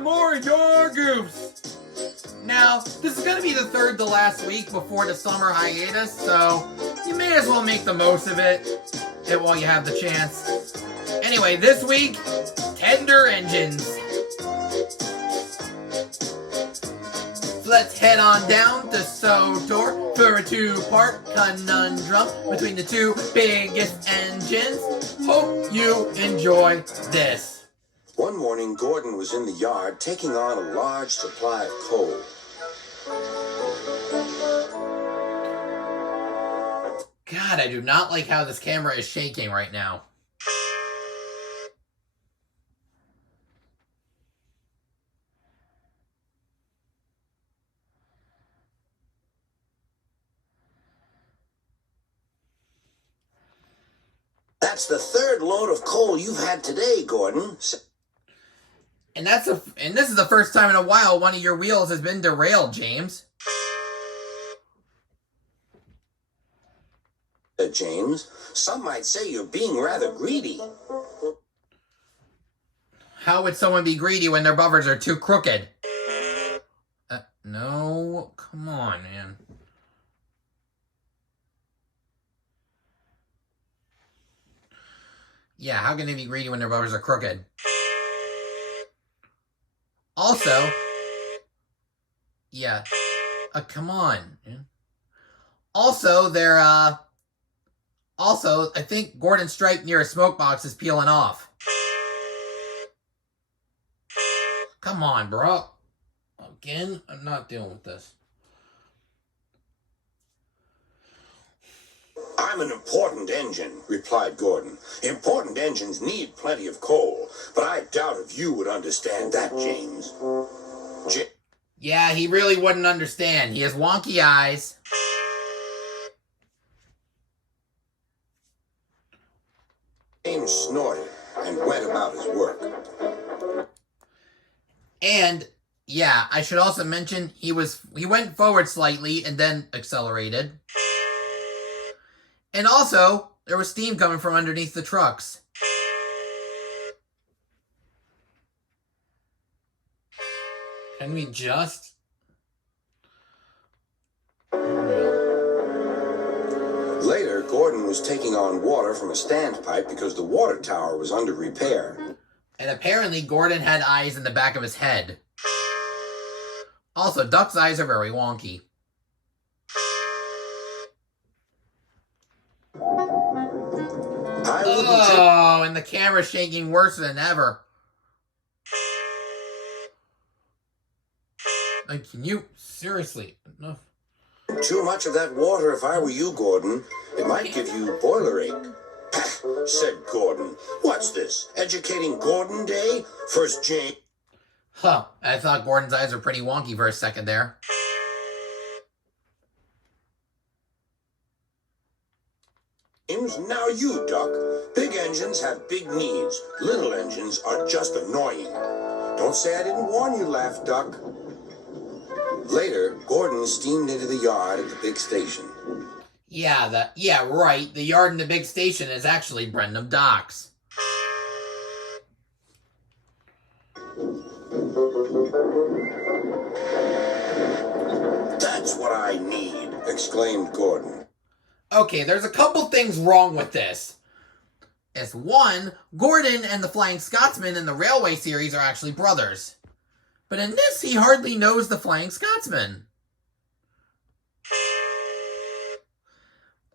more your Goofs. Now, this is going to be the third to last week before the summer hiatus, so you may as well make the most of it while you have the chance. Anyway, this week, tender engines. So let's head on down to SOTOR for a two-part conundrum between the two biggest engines. Hope you enjoy this. One morning, Gordon was in the yard taking on a large supply of coal. God, I do not like how this camera is shaking right now. That's the third load of coal you've had today, Gordon. And this is the first time in a while one of your wheels has been derailed, James. James, some might say you're being rather greedy. How would someone be greedy when their buffers are too crooked? No, come on, man. Yeah, how can they be greedy when their buffers are crooked? Also, yeah, come on. Also, I think Gordon's stripe near a smoke box is peeling off. Come on, bro. Again, I'm not dealing with this. I'm an important engine, replied Gordon. Important engines need plenty of coal, but I doubt if you would understand that, James. Yeah, he really wouldn't understand. He has wonky eyes. James snorted and went about his work. And yeah, I should also mention he went forward slightly and then accelerated. And also, there was steam coming from underneath the trucks. Can we just... Later, Gordon was taking on water from a standpipe because the water tower was under repair. And apparently, Gordon had eyes in the back of his head. Also, Duck's eyes are very wonky. Oh, and the camera's shaking worse than ever. Like, can you... Seriously, enough. Too much of that water if I were you, Gordon. It might give you boiler ache. Pah, said Gordon. What's this? Educating Gordon Day? First James. Huh, I thought Gordon's eyes were pretty wonky for a second there. Now you, Duck. Big engines have big needs. Little engines are just annoying. Don't say I didn't warn you, laughed Duck. Later, Gordon steamed into the yard at the big station. Yeah, right. The yard in the big station is actually Brendam Docks. That's what I need, exclaimed Gordon. Okay, there's a couple things wrong with this. As one, Gordon and the Flying Scotsman in the Railway series are actually brothers. But in this, he hardly knows the Flying Scotsman.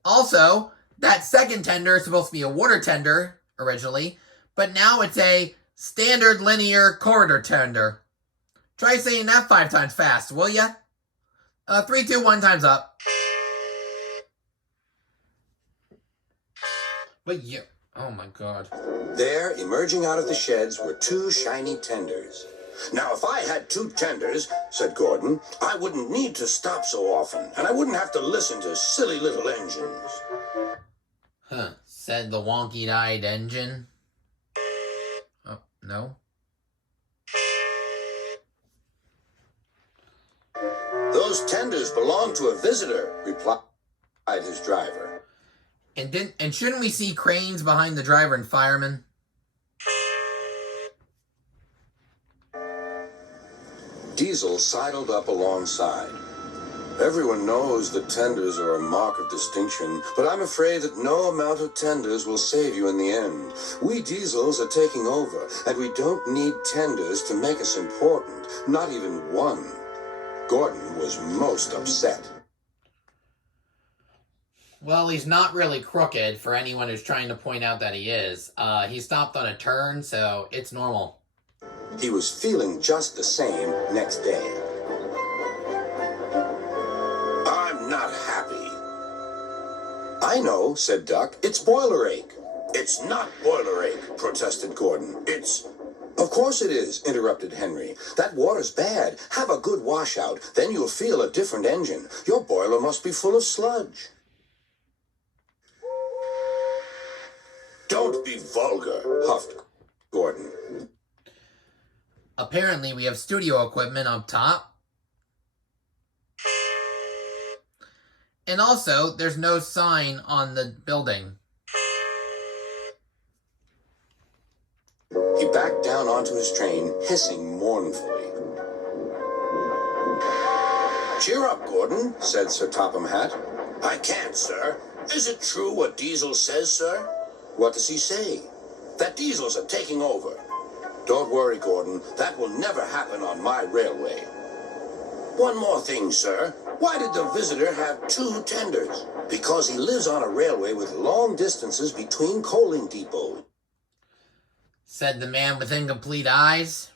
Also, that second tender is supposed to be a water tender, originally, but now it's a standard linear corridor tender. Try saying that 5 times fast, will ya? 3, 2, 1, time's up. But yeah, oh my god. There, emerging out of the sheds, were 2 shiny tenders. Now, if I had 2 tenders, said Gordon, I wouldn't need to stop so often, and I wouldn't have to listen to silly little engines. Huh, said the wonky-eyed engine. Oh, no? Those tenders belong to a visitor, replied his driver. And shouldn't we see cranes behind the driver and fireman? Diesel sidled up alongside. Everyone knows that tenders are a mark of distinction, but I'm afraid that no amount of tenders will save you in the end. We Diesels are taking over, and we don't need tenders to make us important, not even one. Gordon was most upset. Well, he's not really crooked for anyone who's trying to point out that he is. He stopped on a turn, so it's normal. He was feeling just the same next day. I'm not happy. I know, said Duck. It's boiler ache. It's not boiler ache, protested Gordon. It's... Of course it is, interrupted Henry. That water's bad. Have a good washout. Then you'll feel a different engine. Your boiler must be full of sludge. Don't be vulgar, huffed Gordon. Apparently, we have studio equipment up top. And also, there's no sign on the building. He backed down onto his train, hissing mournfully. Cheer up, Gordon, said Sir Topham Hatt. I can't, sir. Is it true what Diesel says, sir? What does he say? That Diesels are taking over. Don't worry, Gordon. That will never happen on my railway. One more thing, sir. Why did the visitor have 2 tenders? Because he lives on a railway with long distances between coaling depots, said the man with incomplete eyes.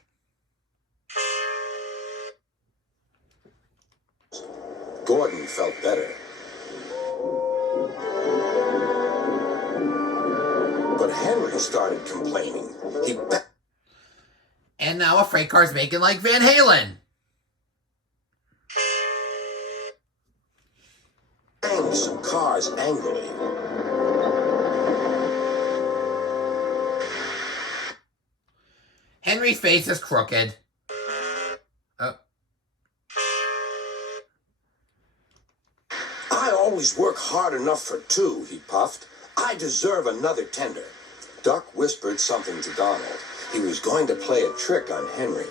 Gordon felt better. But Henry started complaining. And now a freight car's making like Van Halen. Banged some cars angrily. Henry's face is crooked. I always work hard enough for 2, he puffed. I deserve another tender. Duck whispered something to Donald. He was going to play a trick on Henry.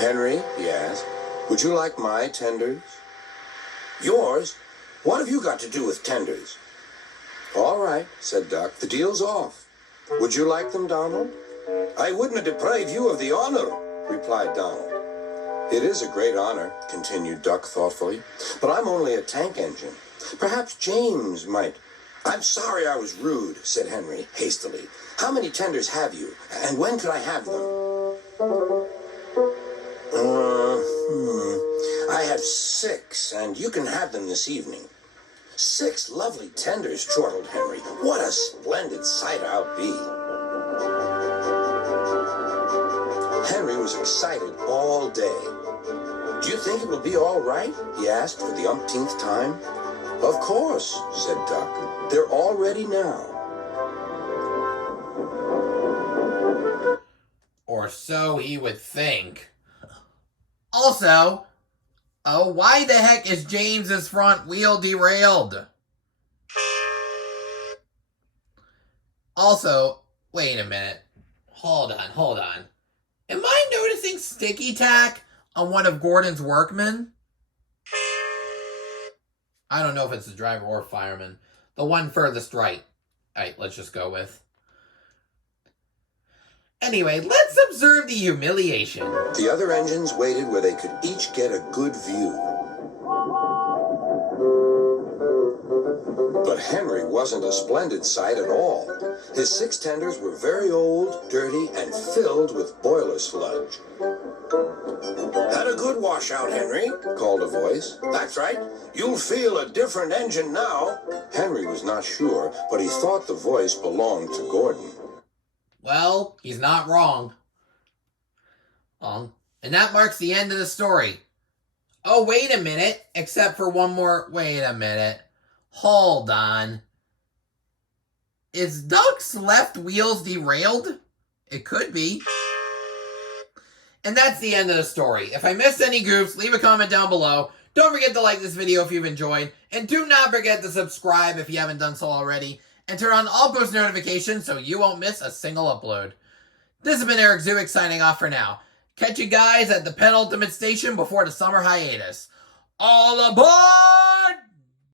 Henry, he asked, would you like my tenders? Yours? What have you got to do with tenders? All right, said Duck. The deal's off. Would you like them, Donald? I wouldn't deprive you of the honor, replied Donald. It is a great honor, continued Duck thoughtfully, but I'm only a tank engine. Perhaps James might... I'm sorry I was rude, said Henry hastily. How many tenders have you, and when could I have them? I have 6, and you can have them this evening. 6 lovely tenders, chortled Henry. What a splendid sight I'll be. Henry was excited all day. Do you think it will be all right? He asked for the umpteenth time. Of course, said Duck. They're all ready now. Or so he would think. Also, why the heck is James's front wheel derailed? Also, wait a minute. Hold on. Am I noticing sticky tack on one of Gordon's workmen? I don't know if it's the driver or fireman. The one furthest right. Alright, let's just go with. Anyway, let's observe the humiliation. The other engines waited where they could each get a good view. But Henry wasn't a splendid sight at all. His 6 tenders were very old, dirty, and filled with boiler sludge. Had a good washout, Henry, called a voice. That's right. You'll feel a different engine now. Henry was not sure, but he thought the voice belonged to Gordon. Well, he's not wrong. And that marks the end of the story. Oh, wait a minute. Except for one more... Wait a minute. Hold on. Is Duck's left wheels derailed? It could be. And that's the end of the story. If I missed any goofs, leave a comment down below. Don't forget to like this video if you've enjoyed. And do not forget to subscribe if you haven't done so already. And turn on all post notifications so you won't miss a single upload. This has been Eric Zuick signing off for now. Catch you guys at the penultimate station before the summer hiatus. All aboard!